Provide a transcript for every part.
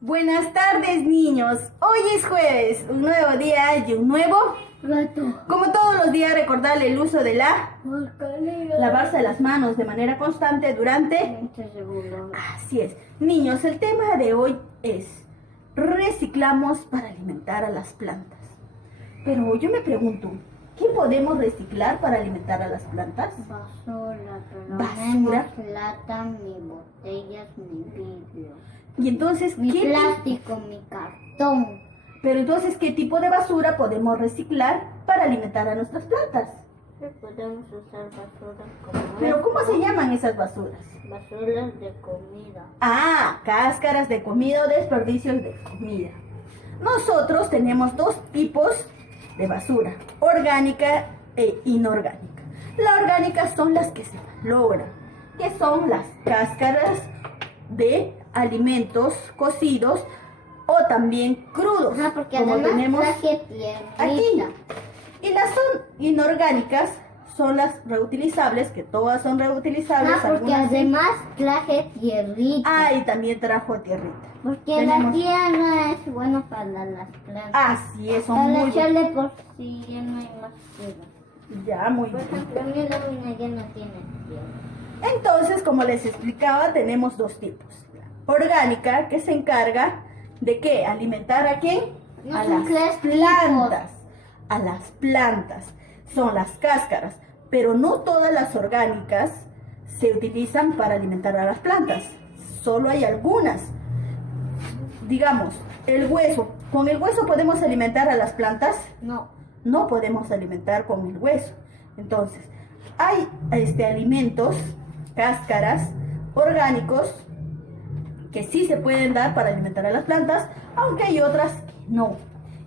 Buenas tardes, niños. Hoy es jueves, un nuevo día y un nuevo Gato. Como todos los días, recordarle el uso de Mascarilla. lavarse las manos de manera constante durante... 20 segundos. Así es. Niños, el tema de hoy es reciclamos para alimentar a las plantas. Pero yo me pregunto, ¿qué podemos reciclar para alimentar a las plantas? Basura, pero Basura. no es lata, ni botellas, ni vidrio. Y entonces, Mi ¿qué plástico, mi cartón. Pero entonces, ¿qué tipo de basura podemos reciclar para alimentar a nuestras plantas? Podemos usar basura como Pero ¿cómo se llaman esas basuras? basuras de comida. Ah, cáscaras de comida o desperdicios de comida. Nosotros tenemos dos tipos de basura, orgánica e inorgánica. La orgánica son las que se malogran, que son las cáscaras de alimentos cocidos o también crudos, Ajá, porque como además tenemos traje tierrita. aquí. Y las son inorgánicas, son las reutilizables, que todas son reutilizables. Ah, porque algunas sí. además traje tierrita. Ah, y también trajo tierrita. Porque tenemos- la tierra es buena para las plantas. Así es, son Para muy echarle por si ya no hay más tierra. ya muy Por bien. ejemplo, mi lámina ya no tiene tierra. Entonces, como les explicaba, tenemos dos tipos. La orgánica, que se encarga de qué, alimentar a quién, No a son las tres plantas. A las plantas son las cáscaras, pero no todas las orgánicas se utilizan para alimentar a las plantas. Solo hay algunas. Digamos, el hueso. ¿Con el hueso podemos alimentar a las plantas? No. No podemos alimentar con el hueso. Entonces, hay alimentos, cáscaras orgánicos que sí se pueden dar para alimentar a las plantas, aunque hay otras que no.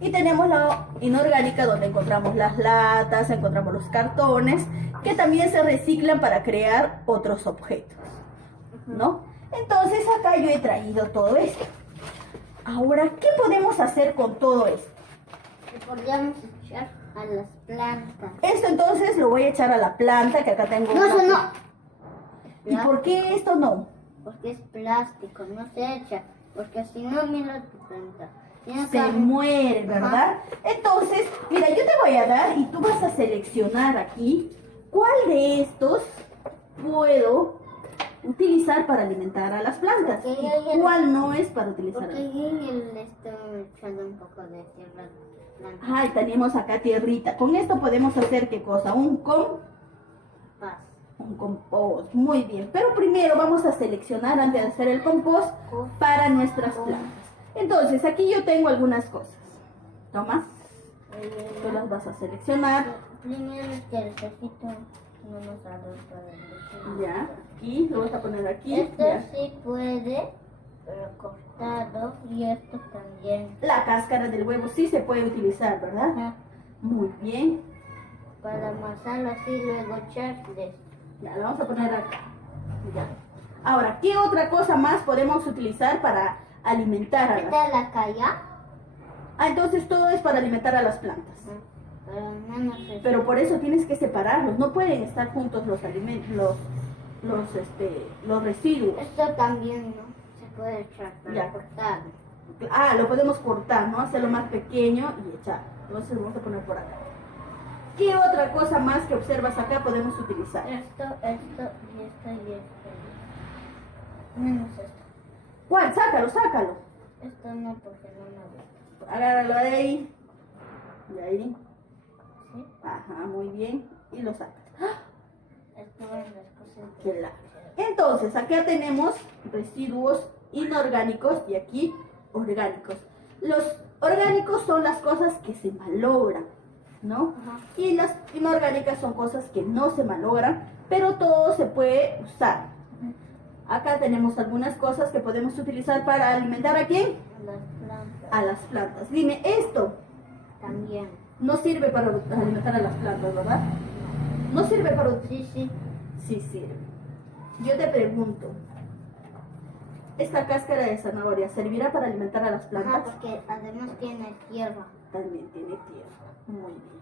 Y tenemos la inorgánica, donde encontramos las latas, encontramos los cartones, que también se reciclan para crear otros objetos, ¿no? Entonces acá yo he traído todo esto. Ahora, ¿qué podemos hacer con todo esto? Le podríamos echar a las plantas. Esto entonces lo voy a echar a la planta, que acá tengo No, una- eso no. ¿Y por qué esto no? Porque es plástico, no se echa. Porque si no, mira tu planta. Tiene Se que- muere, ¿verdad? Entonces, mira, yo te voy a dar y tú vas a seleccionar aquí cuál de estos puedo utilizar para alimentar a las plantas Porque y hay el- cuál no es para utilizar. Porque ahí le estoy echando un poco de tierra a las plantas. Ay, tenemos acá tierrita. Con esto podemos hacer qué cosa, Paz. un compost. Muy bien. Pero primero vamos a seleccionar antes de hacer el compost para nuestras plantas. Entonces, aquí yo tengo algunas cosas. Toma, tú las vas a seleccionar. Primero que necesito unos arroz para el Ya, aquí, lo vas a poner aquí. Esto Ya. sí puede, pero cortado, y esto también. La cáscara del huevo sí se puede utilizar, ¿verdad? Ajá. Muy bien. Para amasarlo así, luego echarle. Ya, lo vamos a poner acá. Ya. Ahora, ¿qué otra cosa más podemos utilizar para alimentar a las Esta es la calla, Ah, entonces todo es para alimentar a las plantas. pero no sé. Pero por eso tienes que separarlos. No pueden estar juntos los alimentos, los residuos. Esto también no se puede echar para Ya. cortarlo. Ah, lo podemos cortar, ¿no? Hacerlo más pequeño y echar. Entonces lo vamos a poner por acá. ¿Qué otra cosa más que observas acá podemos utilizar? Esto y esto. Menos esto. ¿Cuál? Sácalo, sácalo. Esto no, porque no me gusta. Agárralo de ahí. De ahí. ¿Sí? Ajá, muy bien. Y lo sacas. ¡Ah! Esto en las cosas. Qué largo. Entonces, acá tenemos residuos inorgánicos y aquí orgánicos. Los orgánicos son las cosas que se malogran, ¿no? Ajá. Y las inorgánicas son cosas que no se malogran, pero todo se puede usar. Acá tenemos algunas cosas que podemos utilizar para alimentar a quién? Las plantas. A las plantas. Dime, esto También. no sirve para alimentar a las plantas, ¿verdad? No sirve para... Sí, sí. Sí sirve. Yo te pregunto, ¿esta cáscara de zanahoria servirá para alimentar a las Ajá, plantas? porque además tiene tierra. También tiene tierra. Muy bien.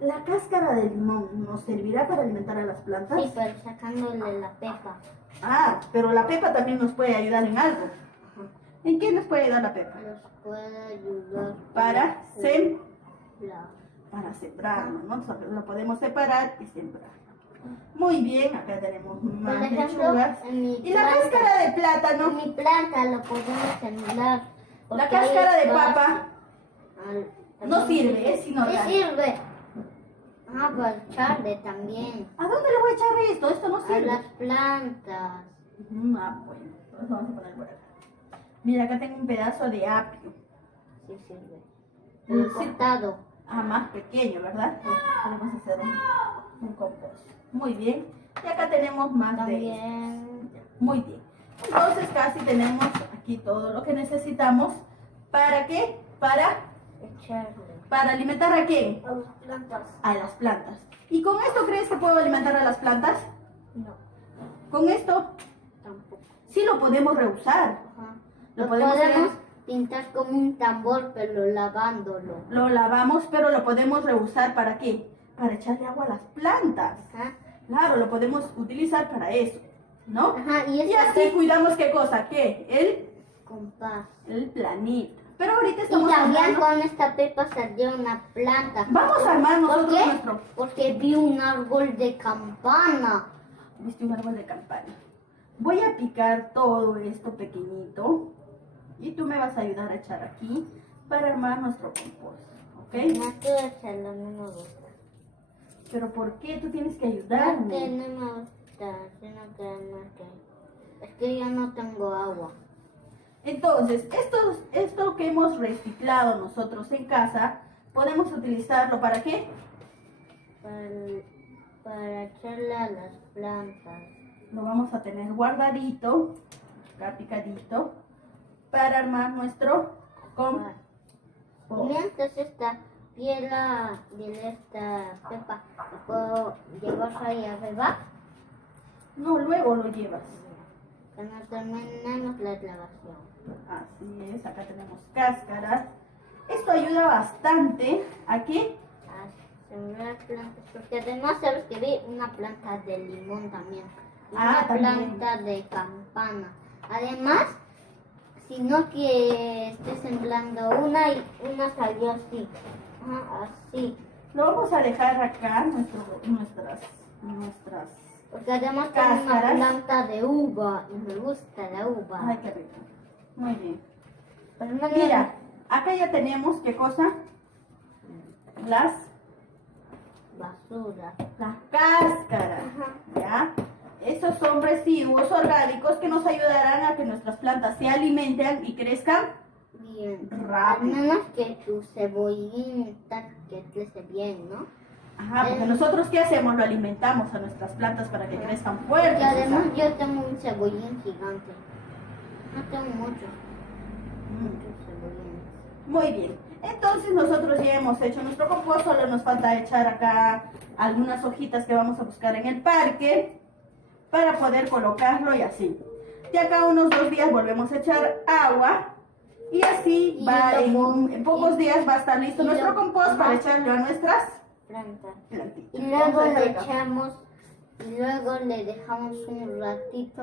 ¿La cáscara de limón nos servirá para alimentar a las plantas? Sí, pero sacándole la pepa. Ah, pero la pepa también nos puede ayudar en algo. ¿En qué nos puede ayudar la pepa? Los puede ayudar Para la- para sembrarlo, ¿no? Nosotros lo podemos separar y sembrar. Muy bien, acá tenemos Por más ejemplo, lechugas. en mi Y la planta- cáscara de en plátano, mi planta lo podemos sembrar. la porque cáscara ahí de va papa, no sirve, es Sí inorgánico. sirve. Para echarle también ¿A dónde le voy a echar esto? Esto no a sirve. las plantas. Bueno, entonces vamos a poner por acá. Mira, acá tengo un pedazo de apio. Sí sirve. Mm, El sí. cortado. Más pequeño, ¿verdad? Podemos hacer un compost. Muy bien. Y acá tenemos más de También. Muy bien. Entonces casi tenemos aquí todo lo que necesitamos. ¿Para qué? Echarle Para alimentar a quién? a las plantas. A las plantas. ¿Y con esto crees que puedo alimentar a las plantas? No, Con esto tampoco. sí lo podemos reusar. Ajá. Lo Lo podemos podemos pintar como un tambor, pero lavándolo. Lo lavamos, pero lo podemos reusar ¿para qué? Para echarle agua a las plantas. Ajá. Claro, lo podemos utilizar para eso, ¿no? Ajá. Y Y esta así cuidamos qué cosa, ¿qué? compás. El planeta. Pero ahorita Y estamos también hablando- con esta pepa salió una planta. Vamos a armar ¿Por nosotros qué? nuestro... Porque vi un árbol de campana. Viste un árbol de campaña. Voy a picar todo esto pequeñito y tú me vas a ayudar a echar aquí para armar nuestro compost, ¿ok? No quiero echarlo, no me gusta. Pero ¿por qué tú tienes que Porque ayudarme? no me gusta, sino que es que yo no tengo agua. Entonces, esto que hemos reciclado nosotros en casa, podemos utilizarlo ¿para qué? Para echarle a las plantas. Lo vamos a tener guardadito, acá picadito, para armar nuestro compost. Mientras esta piedra de esta pepa, puedo llevarla ahí arriba. No, luego lo llevas. Cuando terminemos la lavación. Así es, acá tenemos cáscaras. Esto ayuda bastante a que A sembrar plantas, porque además sabes que vi una planta de limón también. Y Ah, una también. planta de campana. Además, si no que esté sembrando una y una salió así. Ajá, así. lo vamos a dejar acá, nuestras Porque además tengo una Cáscaras. planta de uva y me gusta la uva. Ay, qué rico. Muy bien. Pero no- Mira, acá ya tenemos, ¿qué cosa? Las basura. cáscaras, Ajá. ¿ya? Esos son residuos orgánicos que nos ayudarán a que nuestras plantas se alimenten y crezcan Bien. rápido. Al menos que tu cebollita que crece bien, ¿no? Ajá, porque nosotros ¿qué hacemos? Lo alimentamos a nuestras plantas para que crezcan fuertes. Y además o sea, yo tengo un cebollín gigante. No tengo muchos cebollines. Muy bien. Entonces nosotros ya hemos hecho nuestro compost, solo nos falta echar acá algunas hojitas que vamos a buscar en el parque para poder colocarlo y así. Y acá unos 2 días volvemos a echar agua y así Y va luego- en pocos días va a estar listo y nuestro luego- compost para ajá. echarlo a nuestras Planta. plantitas. Y Vamos luego a dejar le acá. echamos, y luego le dejamos un ratito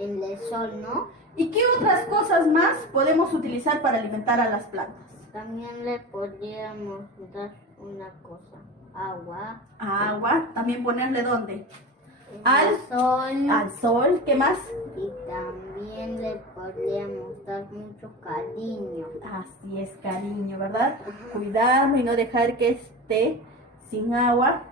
en el sol, ¿no? ¿Y qué otras cosas más podemos utilizar para alimentar a las plantas? También le podríamos dar una cosa, agua. Agua, también ponerle ¿dónde? En Al- el sol. Al sol, ¿qué más? Y también le podríamos dar mucho cariño. Así es, cariño, ¿verdad? Cuidarlo y no dejar que esté sin agua.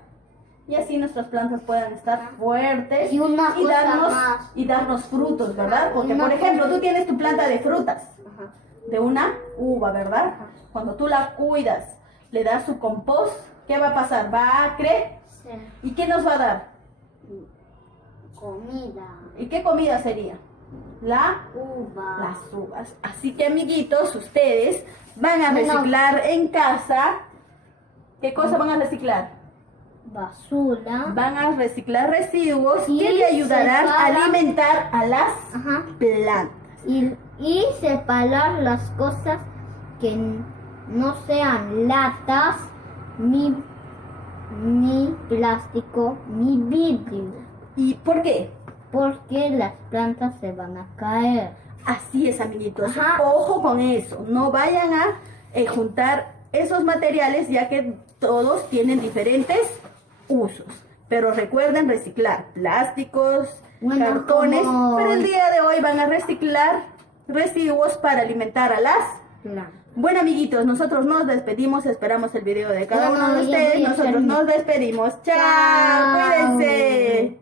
Y así nuestras plantas puedan estar fuertes Y una cosa más. y darnos frutos, ¿verdad? Porque, Una por ejemplo, cosa- tú tienes tu planta de frutas, Ajá. de una uva, ¿verdad? Ajá. Cuando tú la cuidas, le das su compost, ¿qué va a pasar? Va a crecer. Sí. ¿Y qué nos va a dar? Comida. ¿Y qué comida sería? Las Uva. uvas. Así que, amiguitos, ustedes van a Bueno. reciclar en casa. ¿Qué cosa van a reciclar? Basura. Van a reciclar residuos Y que le ayudarán a separan- alimentar a las Ajá. plantas. Y separar las cosas que no sean latas, ni plástico, ni vidrio. ¿Y por qué? Porque las plantas se van a caer. Así es, amiguitos. Ajá. Ojo con eso. No vayan a juntar esos materiales, ya que todos tienen diferentes usos. Pero recuerden reciclar plásticos, Bueno, cartones. como- Pero el día de hoy van a reciclar residuos para alimentar a las... Claro. Bueno, amiguitos, nosotros nos despedimos. Esperamos el video de cada Bueno, uno de yo ustedes. voy a Nosotros hacer- nos despedimos. ¡Chao! Chao. ¡Cuídense!